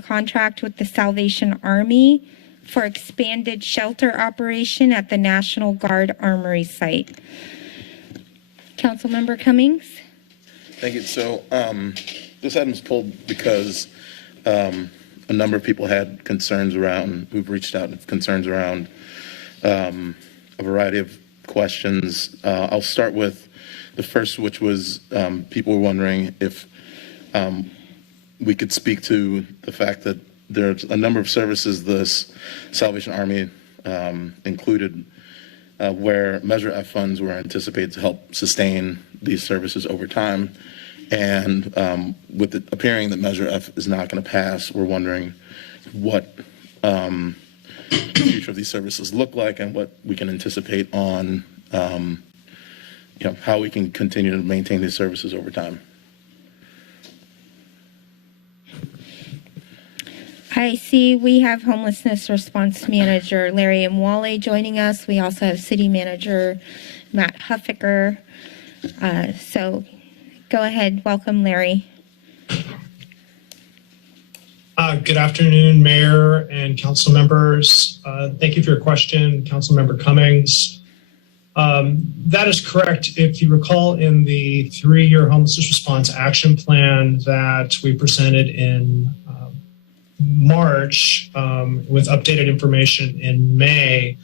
and contract with the Salvation Army for expanded shelter operation at the National Guard Armory site. Councilmember Cummings. Thank you. So this item was pulled because a number of people had concerns around, who've reached out with concerns around a variety of questions. I'll start with the first, which was people were wondering if we could speak to the fact that there's a number of services this Salvation Army included where Measure F funds were anticipated to help sustain these services over time. And with it appearing that Measure F is not going to pass, we're wondering what the future of these services look like and what we can anticipate on how we can continue to maintain these services over time. I see we have Homelessness Response Manager Larry Mwale joining us. We also have City Manager Matt Huffaker. So go ahead. Welcome, Larry. Good afternoon, Mayor and council members. Thank you for your question, Councilmember Cummings. That is correct. If you recall, in the 3-year homelessness response action plan that we presented in March with updated information in May,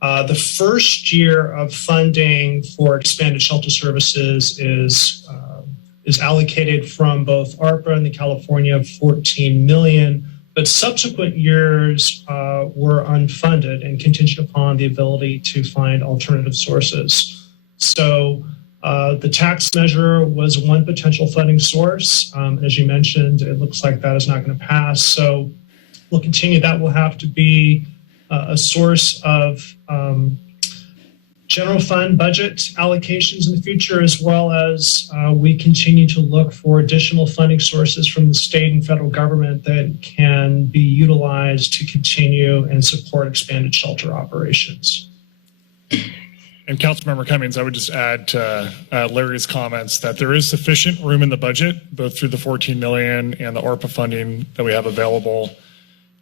the first year of funding for expanded shelter services is allocated from both ARPA and the California $14 million, but subsequent years were unfunded and contingent upon the ability to find alternative sources. So the tax measure was one potential funding source. As you mentioned, it looks like that is not going to pass. So we'll continue. That will have to be a source of general fund budget allocations in the future, as well as we continue to look for additional funding sources from the state and federal government that can be utilized to continue and support expanded shelter operations. And Councilmember Cummings, I would just add to Larry's comments that there is sufficient room in the budget, both through the $14 million and the ARPA funding that we have available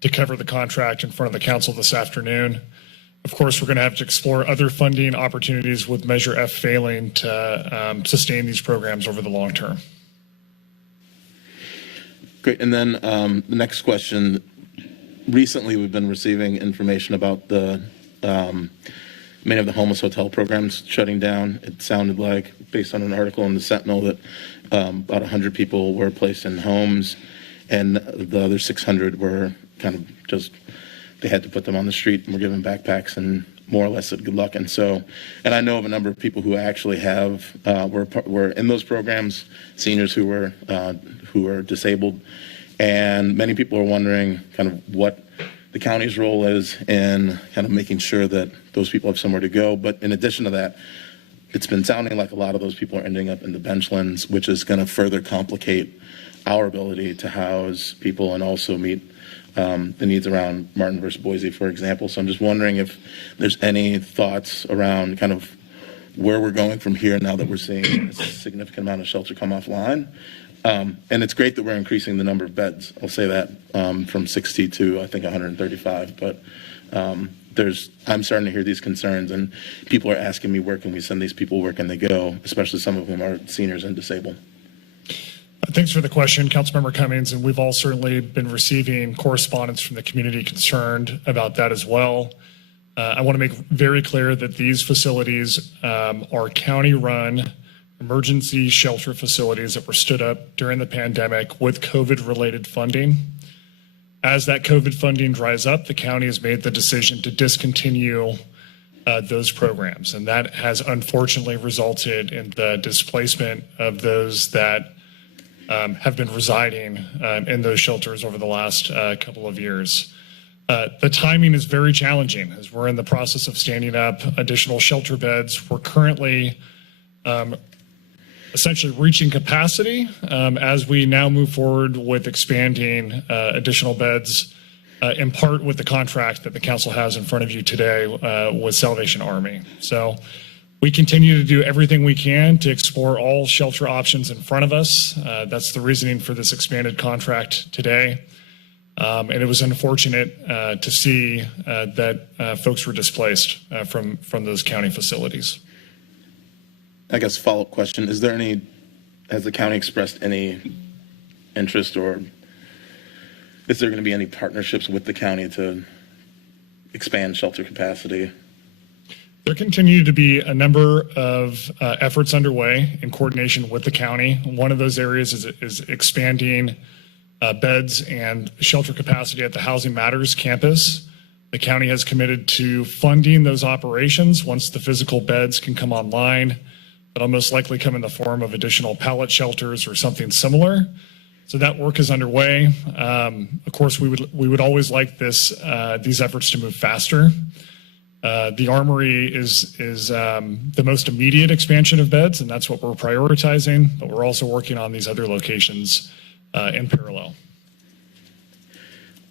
to cover the contract in front of the council this afternoon. Of course, we're going to have to explore other funding opportunities with Measure F failing to sustain these programs over the long term. Great. And then the next question. Recently, we've been receiving information about the many of the homeless hotel programs shutting down. It sounded like, based on an article in the Sentinel, that about 100 people were placed in homes, and the other 600 were kind of just, they had to put them on the street and were given backpacks and more or less said good luck. And so, and I know of a number of people who actually have were in those programs, seniors who were disabled, and many people are wondering kind of what the county's role is in kind of making sure that those people have somewhere to go. But in addition to that, it's been sounding like a lot of those people are ending up in the benchlands, which is going to further complicate our ability to house people and also meet the needs around Martin versus Boise, for example. So I'm just wondering if there's any thoughts around kind of where we're going from here now that we're seeing a significant amount of shelter come offline. And it's great that we're increasing the number of beds. I'll say that from 60 to I think 135. But I'm starting to hear these concerns, and people are asking me, where can we send these people? Where can they go? Especially some of whom are seniors and disabled. Thanks for the question, Councilmember Cummings, and we've all certainly been receiving correspondence from the community concerned about that as well. I want to make very clear that these facilities are county-run emergency shelter facilities that were stood up during the pandemic with COVID-related funding. As that COVID funding dries up, the county has made the decision to discontinue those programs, and that has unfortunately resulted in the displacement of those that have been residing in those shelters over the last couple of years. The timing is very challenging as we're in the process of standing up additional shelter beds. We're currently essentially reaching capacity as we now move forward with expanding additional beds, in part with the contract that the council has in front of you today with Salvation Army. So we continue to do everything we can to explore all shelter options in front of us. That's the reasoning for this expanded contract today. And it was unfortunate to see that folks were displaced from those county facilities. I guess follow-up question, has the county expressed any interest, or is there going to be any partnerships with the county to expand shelter capacity? There continue to be a number of efforts underway in coordination with the county. One of those areas is expanding beds and shelter capacity at the Housing Matters campus. The county has committed to funding those operations once the physical beds can come online. That'll most likely come in the form of additional pallet shelters or something similar. So that work is underway. Of course, we would always like these efforts to move faster. The Armory is the most immediate expansion of beds, and that's what we're prioritizing. But we're also working on these other locations in parallel.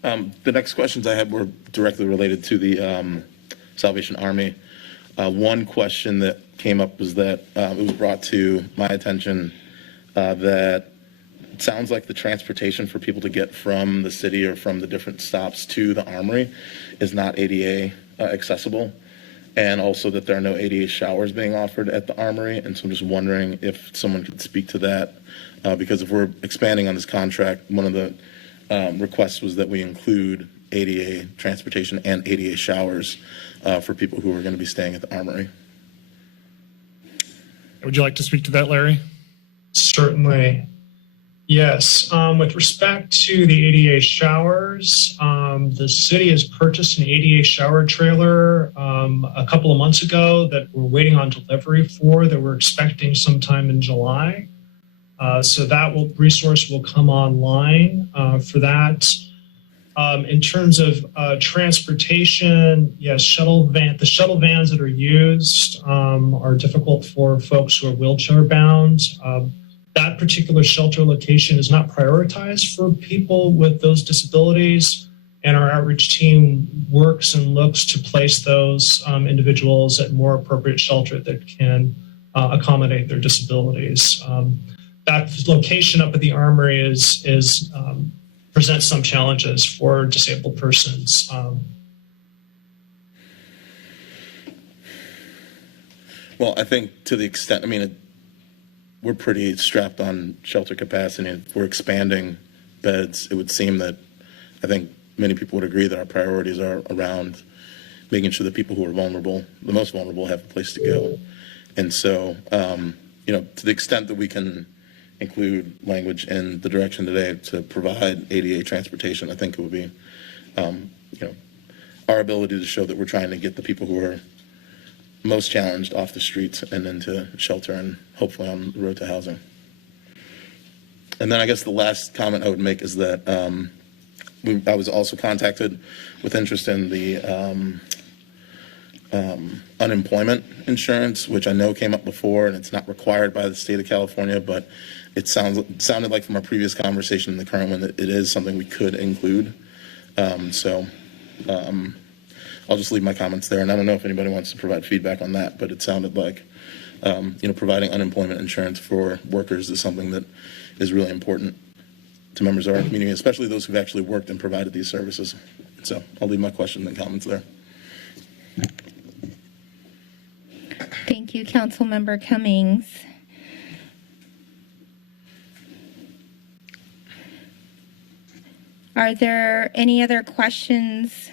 The next questions I had were directly related to the Salvation Army. One question that came up was that it was brought to my attention that it sounds like the transportation for people to get from the city or from the different stops to the Armory is not ADA accessible, and also that there are no ADA showers being offered at the Armory. And so I'm just wondering if someone could speak to that, because if we're expanding on this contract, one of the requests was that we include ADA transportation and ADA showers for people who are going to be staying at the Armory. Would you like to speak to that, Larry? Certainly. Yes. With respect to the ADA showers, the city has purchased an ADA shower trailer a couple of months ago that we're waiting on delivery for, that we're expecting sometime in July. So that resource will come online for that. In terms of transportation, yes, the shuttle vans that are used are difficult for folks who are wheelchair bound. That particular shelter location is not prioritized for people with those disabilities, and our outreach team works and looks to place those individuals at more appropriate shelter that can accommodate their disabilities. That location up at the Armory presents some challenges for disabled persons. Well, I think to the extent, we're pretty strapped on shelter capacity. If we're expanding beds, it would seem that I think many people would agree that our priorities are around making sure that people who are vulnerable, the most vulnerable, have a place to go. And so, to the extent that we can include language in the direction today to provide ADA transportation, I think it would be, our ability to show that we're trying to get the people who are most challenged off the streets and into shelter and hopefully on the road to housing. And then I guess the last comment I would make is that I was also contacted with interest in the unemployment insurance, which I know came up before, and it's not required by the state of California, but it sounded like from our previous conversation and the current one that it is something we could include. I'll just leave my comments there, and I don't know if anybody wants to provide feedback on that, but it sounded like providing unemployment insurance for workers is something that is really important to members of our community, especially those who've actually worked and provided these services. So I'll leave my questions and comments there. Thank you, Councilmember Cummings. Are there any other questions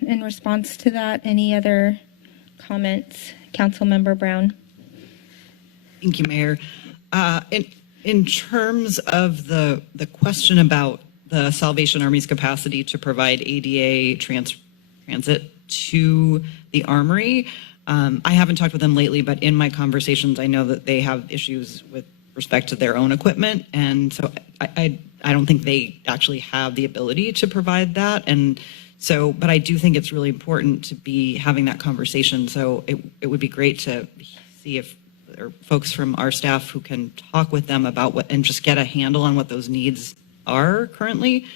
in response to that? Any other comments? Councilmember Brown. Thank you, Mayor. In terms of the question about the Salvation Army's capacity to provide ADA transit to the Armory, I haven't talked with them lately, but in my conversations, I know that they have issues with respect to their own equipment, and so I don't think they actually have the ability to provide that. And so, but I do think it's really important to be having that conversation. So it would be great to see if there are folks from our staff who can talk with them about what, and just get a handle on what those needs are currently,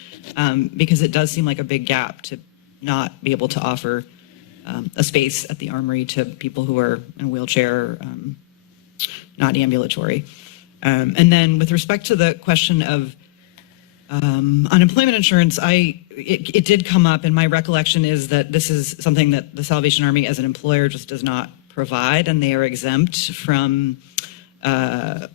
because it does seem like a big gap to not be able to offer a space at the Armory to people who are in a wheelchair, not ambulatory. And then with respect to the question of Unemployment insurance, it did come up, and my recollection is that this is something that the Salvation Army as an employer just does not provide, and they are exempt from the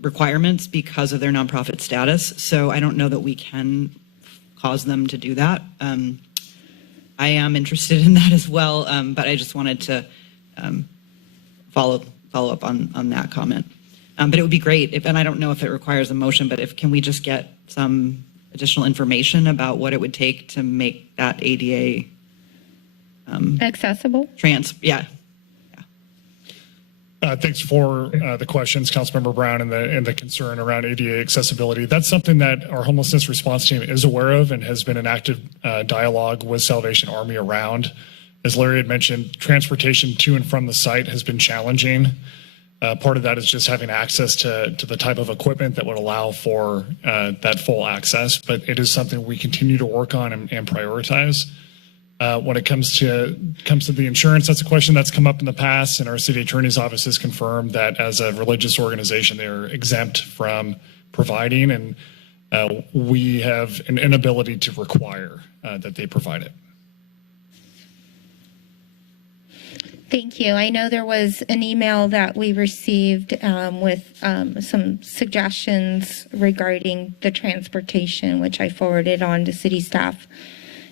requirements because of their nonprofit status. So I don't know that we can cause them to do that. I am interested in that as well, but I just wanted to follow up on that comment. But it would be great if, and I don't know if it requires a motion, but can we just get some additional information about what it would take to make that ADA Accessible? yeah. Thanks for the questions, Councilmember Brown, and the concern around ADA accessibility. That's something that our homelessness response team is aware of and has been in active dialogue with Salvation Army around. As Larry had mentioned, transportation to and from the site has been challenging. Part of that is just having access to the type of equipment that would allow for that full access, but it is something we continue to work on and prioritize. When it comes to the insurance, that's a question that's come up in the past, and our city attorney's office has confirmed that as a religious organization, they are exempt from providing, and we have an inability to require that they provide it. Thank you. I know there was an email that we received with some suggestions regarding the transportation, which I forwarded on to city staff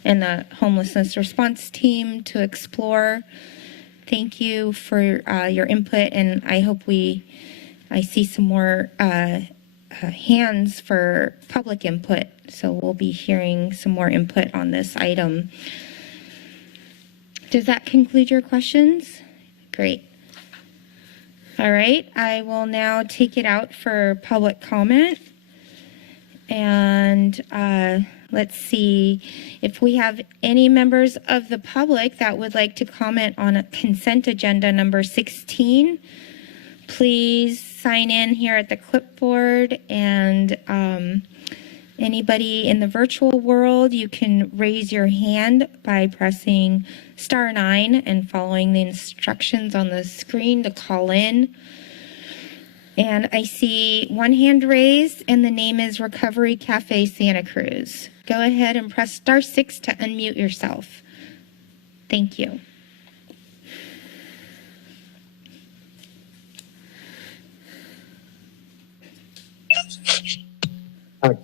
and the homelessness response team to explore. Thank you for your input, and I hope I see some more hands for public input. So we'll be hearing some more input on this item. Does that conclude your questions? Great. All right, I will now take it out for public comment. And let's see if we have any members of the public that would like to comment on a consent agenda number 16. Please sign in here at the clipboard, and anybody in the virtual world, you can raise your hand by pressing *9 and following the instructions on the screen to call in. And I see one hand raised, and the name is Recovery Cafe Santa Cruz. Go ahead and press *6 to unmute yourself. Thank you.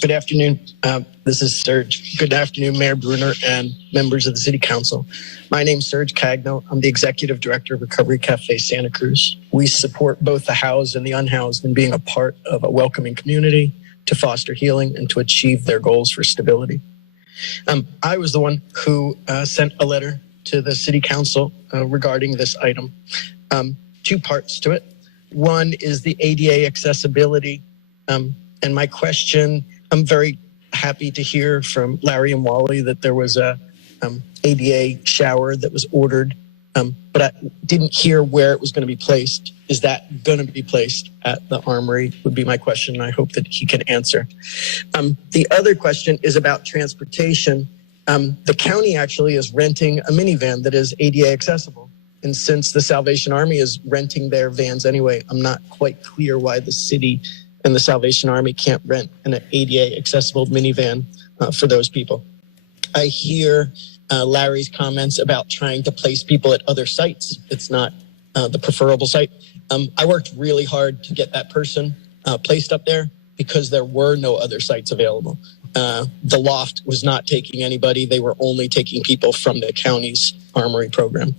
Good afternoon. This is Serge. Good afternoon, Mayor Bruner and members of the City Council. My name is Serge Cagno. I'm the Executive Director of Recovery Cafe Santa Cruz. We support both the housed and the unhoused in being a part of a welcoming community to foster healing and to achieve their goals for stability. I was the one who sent a letter to the City Council regarding this item. Two parts to it. One is the ADA accessibility. And my question, I'm very happy to hear from Larry and Wally that there was a ADA shower that was ordered, but I didn't hear where it was going to be placed. Is that going to be placed at the Armory would be my question, and I hope that he can answer. The other question is about transportation. The county actually is renting a minivan that is ADA accessible. And since the Salvation Army is renting their vans anyway, I'm not quite clear why the city and the Salvation Army can't rent an ADA accessible minivan for those people. I hear Larry's comments about trying to place people at other sites. It's not the preferable site. I worked really hard to get that person placed up there because there were no other sites available. The loft was not taking anybody. They were only taking people from the county's Armory program.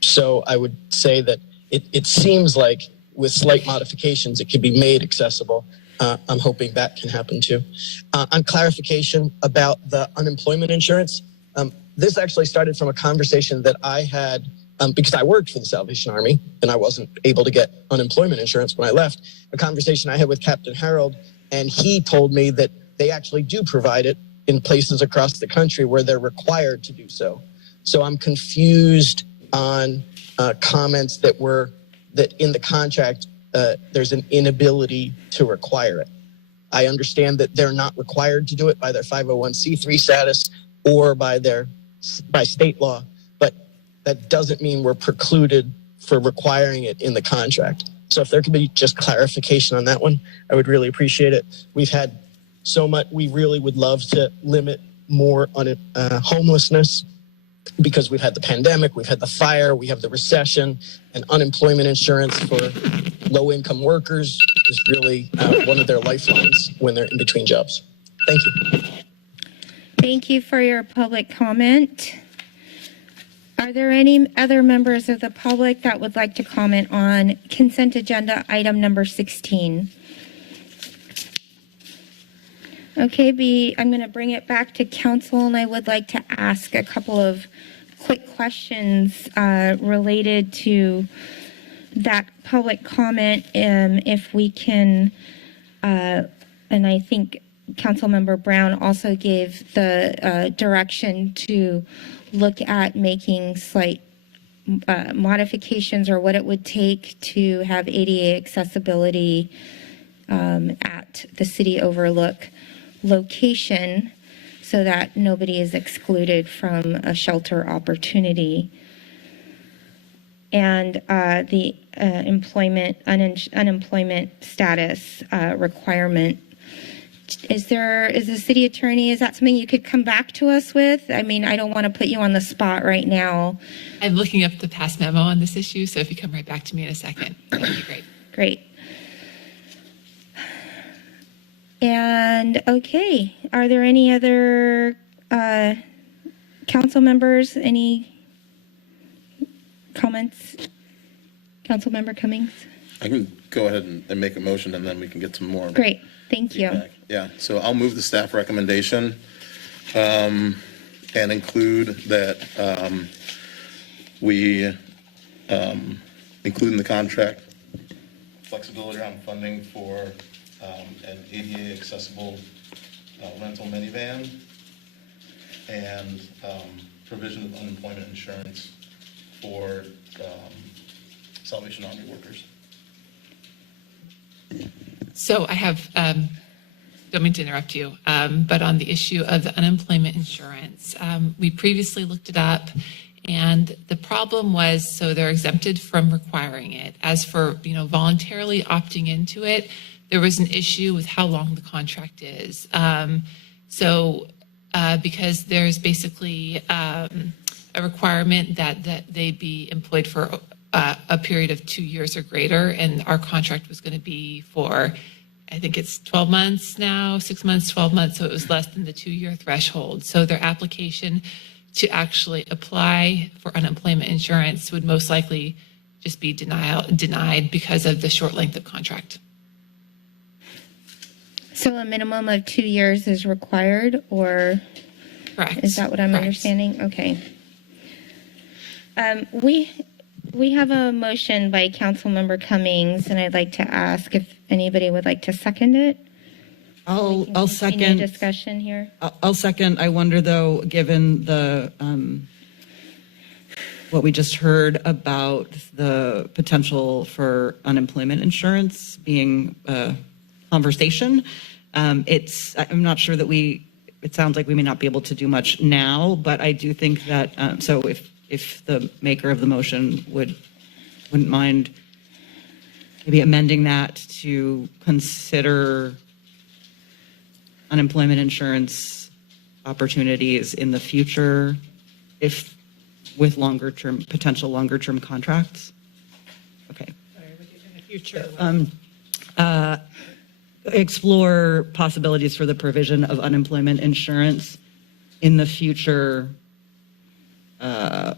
So I would say that it seems like with slight modifications, it could be made accessible. I'm hoping that can happen too. On clarification about the unemployment insurance, this actually started from a conversation that I had because I worked for the Salvation Army and I wasn't able to get unemployment insurance when I left. A conversation I had with Captain Harold, and he told me that they actually do provide it in places across the country where they're required to do so. So I'm confused on comments that in the contract, there's an inability to require it. I understand that they're not required to do it by their 501c3 status or by state law, but that doesn't mean we're precluded for requiring it in the contract. So if there could be just clarification on that one, I would really appreciate it. We've had so much, we really would love to limit more on homelessness because we've had the pandemic, we've had the fire, we have the recession, and unemployment insurance for low-income workers is really one of their lifelines when they're in between jobs. Thank you. Thank you for your public comment. Are there any other members of the public that would like to comment on consent agenda item number 16? Okay, I'm going to bring it back to council, and I would like to ask a couple of quick questions related to that public comment. If we can, and I think Councilmember Brown also gave the direction to look at making slight modifications or what it would take to have ADA accessibility at the City Overlook location so that nobody is excluded from a shelter opportunity. And the unemployment status requirement. Is the city attorney, is that something you could come back to us with? I mean, I don't want to put you on the spot right now. I'm looking up the past memo on this issue, so if you come right back to me in a second, that would be great. Great. And okay, are there any other council members, any comments? Councilmember Cummings? I can go ahead and make a motion, and then we can get some more. Great, thank you. feedback. Yeah, so I'll move the staff recommendation and include that we include in the contract flexibility around funding for an ADA accessible rental minivan and provision of unemployment insurance for Salvation Army workers. So I have, don't mean to interrupt you, but on the issue of the unemployment insurance, we previously looked it up, and the problem was, so they're exempted from requiring it. As for, voluntarily opting into it, there was an issue with how long the contract is. Because there's basically a requirement that they be employed for a period of 2 years or greater, and our contract was going to be for, I think it's 12 months now, 6 months, 12 months, so it was less than the 2-year threshold. So their application to actually apply for unemployment insurance would most likely just be denied because of the short length of contract. So a minimum of 2 years is required, or Correct. is that what I'm Correct. understanding? Okay. We have a motion by Councilmember Cummings, and I'd like to ask if anybody would like to second it. I'll Continue second. discussion here. I'll second. I wonder though, given the what we just heard about the potential for unemployment insurance being a conversation, I'm not sure that it sounds like we may not be able to do much now, but I do think that, so if the maker of the motion wouldn't mind maybe amending that to consider unemployment insurance opportunities in the future, if with potential longer term contracts. Okay. In the future. Explore possibilities for the provision of unemployment insurance in the future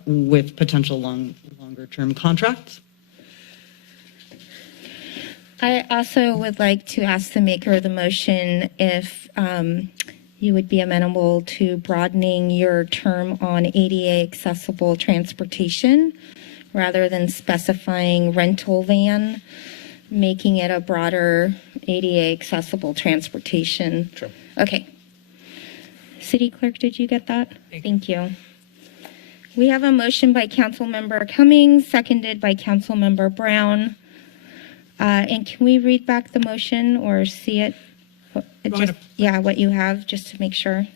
with potential longer term contracts. I also would like to ask the maker of the motion if you would be amenable to broadening your term on ADA accessible transportation rather than specifying rental van, making it a broader ADA accessible transportation. Sure. Okay. City Clerk, did you get that? Thank you. Thank you. We have a motion by Councilmember Cummings, seconded by Councilmember Brown. And can we read back the motion or see it? What you have, just to make sure.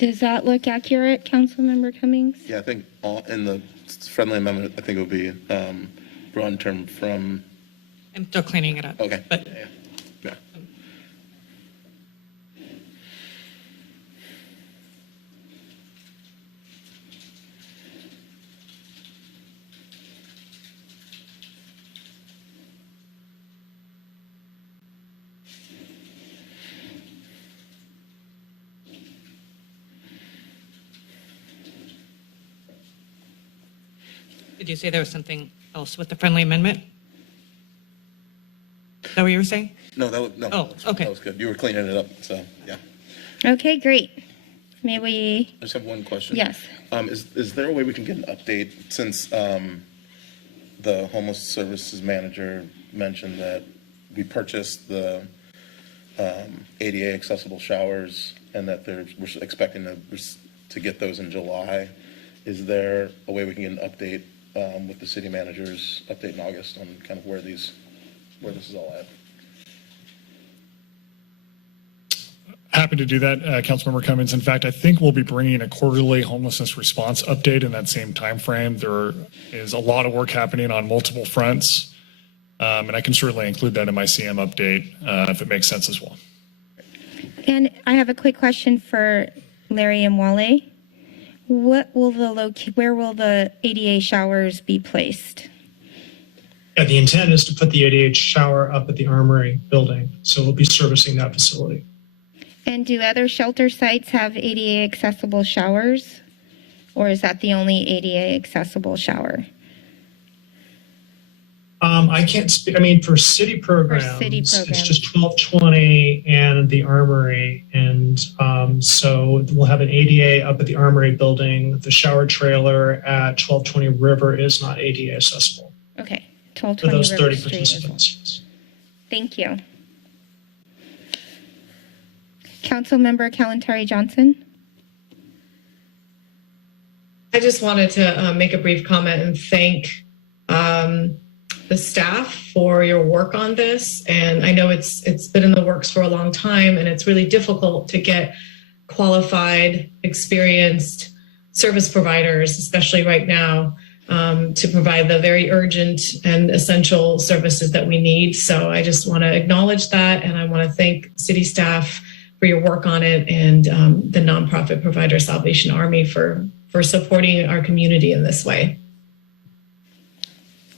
Does that look accurate, Councilmember Cummings? Yeah, I think all in the friendly amendment, I think it would be broad term from, I'm still cleaning it up. okay. But Yeah. did you say there was something else with the friendly amendment? Is that what you were saying? No, that was, no. Oh, okay. That was good. You were cleaning it up, so, yeah. Okay, great. May we, I just have one question. yes. Is there a way we can get an update since the homeless services manager mentioned that we purchased the ADA accessible showers and that we're expecting to get those in July? Is there a way we can get an update with the city manager's update in August on kind of where this is all at? Happy to do that, Councilmember Cummings. In fact, I think we'll be bringing a quarterly homelessness response update in that same time frame. There is a lot of work happening on multiple fronts, and I can certainly include that in my CM update if it makes sense as well. And I have a quick question for Larry and Wale. Where will the ADA showers be placed? Yeah, the intent is to put the ADH shower up at the Armory building, so we'll be servicing that facility. And do other shelter sites have ADA accessible showers? Or is that the only ADA accessible shower? I can't speak, I mean, for city programs, it's just 1220 and the Armory. And so we'll have an ADA up at the Armory building. The shower trailer at 1220 River is not ADA accessible. Okay, For 1220 those River 30 Street as well. participants. Thank you. Councilmember Kalantari Johnson. I just wanted to make a brief comment and thank the staff for your work on this. And I know it's been in the works for a long time, and it's really difficult to get qualified, experienced service providers, especially right now, to provide the very urgent and essential services that we need. So I just want to acknowledge that, and I want to thank city staff for your work on it, and the nonprofit provider Salvation Army for supporting our community in this way.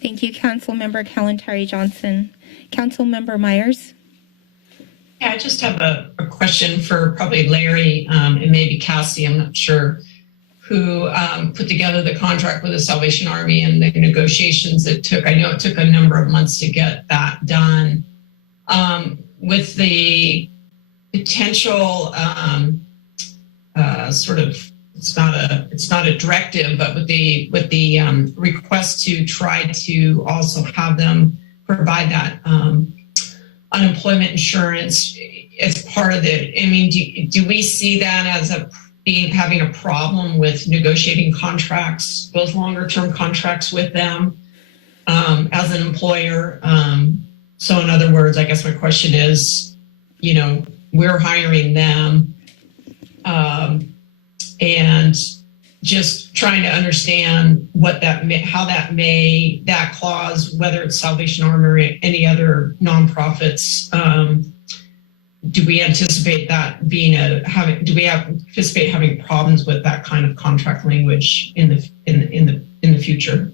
Thank you, Councilmember Kalantari Johnson. Councilmember Myers. Yeah, I just have a question for probably Larry and maybe Cassie, I'm not sure, who put together the contract with the Salvation Army and the negotiations it took. I know it took a number of months to get that done. With the potential sort of, it's not a directive, but with the request to try to also have them provide that unemployment insurance as part of the, I mean, do we see that as having a problem with negotiating contracts, those longer term contracts with them as an employer? So in other words, I guess my question is, you know, we're hiring them and just trying to understand what that clause, whether it's Salvation Army or any other nonprofits, do we anticipate that being anticipate having problems with that kind of contract language in the future?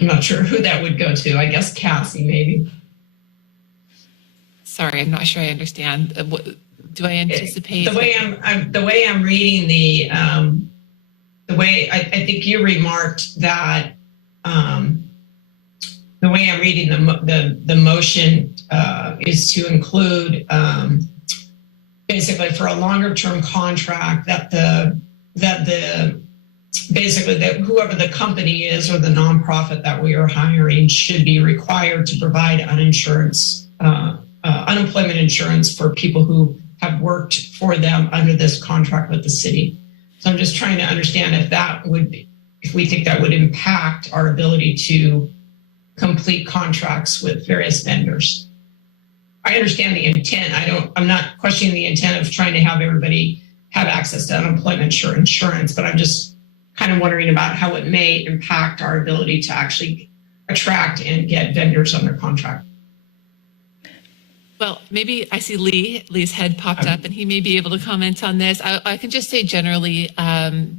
I'm not sure who that would go to. I guess Cassie, maybe. Sorry, I'm not sure I understand. Do I anticipate the way I'm reading the way I think you remarked that the way I'm reading the motion is to include basically for a longer term contract that whoever the company is or the nonprofit that we are hiring should be required to provide unemployment insurance for people who have worked for them under this contract with the city. So I'm just trying to understand if we think that would impact our ability to complete contracts with various vendors. I understand the intent. I'm not questioning the intent of trying to have everybody have access to unemployment insurance, but I'm just kind of wondering about how it may impact our ability to actually attract and get vendors under contract. Well, maybe I see Lee's head popped up, and he may be able to comment on this. I can just say generally,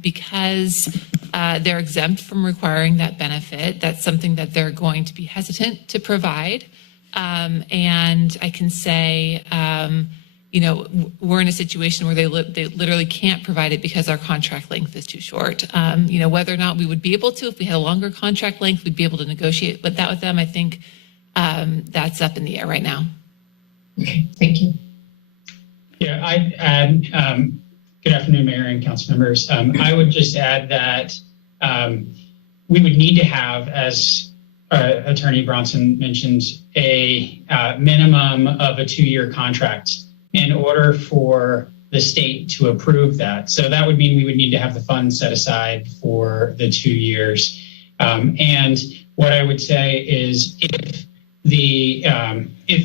because they're exempt from requiring that benefit, that's something that they're going to be hesitant to provide. And I can say, we're in a situation where they literally can't provide it because our contract length is too short. Whether or not we would be able to, if we had a longer contract length, we'd be able to negotiate with them. I think that's up in the air right now. Okay, thank you. Yeah, I'd add, good afternoon, Mayor and council members. I would just add that we would need to have, as Attorney Bronson mentioned, a minimum of a 2-year contract in order for the state to approve that. So that would mean we would need to have the funds set aside for the 2 years. And what I would say is if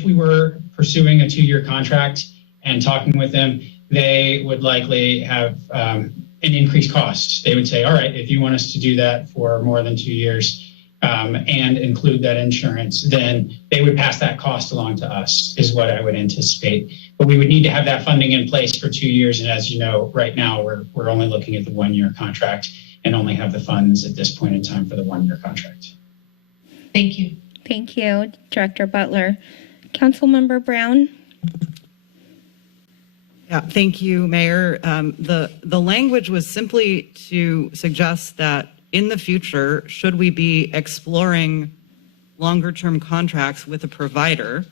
we were pursuing a 2-year contract and talking with them, they would likely have an increased cost. They would say, all right, if you want us to do that for more than 2 years and include that insurance, then they would pass that cost along to us, is what I would anticipate. But we would need to have that funding in place for 2 years. And as you know, right now, we're only looking at the 1-year contract and only have the funds at this point in time for the 1-year contract. Thank you. Thank you, Director Butler. Councilmember Brown? Yeah, thank you, Mayor. The language was simply to suggest that in the future, should we be exploring longer-term contracts with a provider,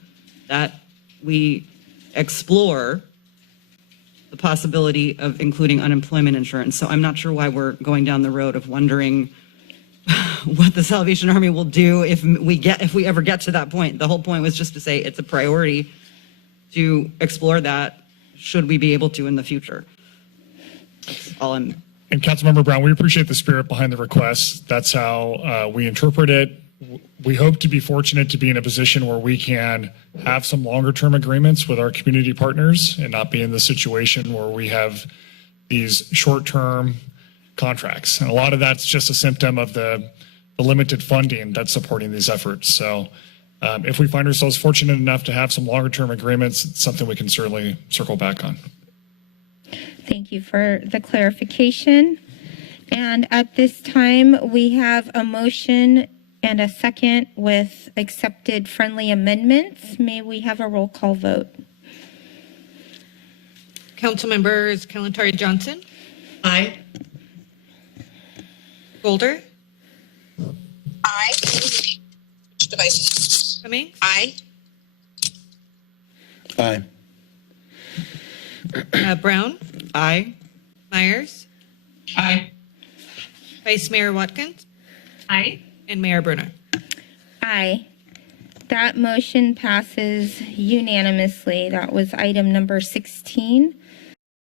that we explore the possibility of including unemployment insurance. So I'm not sure why we're going down the road of wondering what the Salvation Army will do if we ever get to that point. The whole point was just to say it's a priority to explore that, should we be able to in the future. That's all I'm. And Councilmember Brown, we appreciate the spirit behind the request. That's how we interpret it. We hope to be fortunate to be in a position where we can have some longer term agreements with our community partners and not be in the situation where we have these short term contracts. And a lot of that's just a symptom of the limited funding that's supporting these efforts. So if we find ourselves fortunate enough to have some longer term agreements, it's something we can certainly circle back on. Thank you for the clarification. And at this time, we have a motion and a second with accepted friendly amendments. May we have a roll call vote? Council members Kalantari Johnson, Aye. Golder, Aye. Devices. Cummings, Aye. Aye. Brown, Aye. Myers, Aye. Vice Mayor Watkins, Aye. and Mayor Brunner. Aye. That motion passes unanimously. That was item number 16.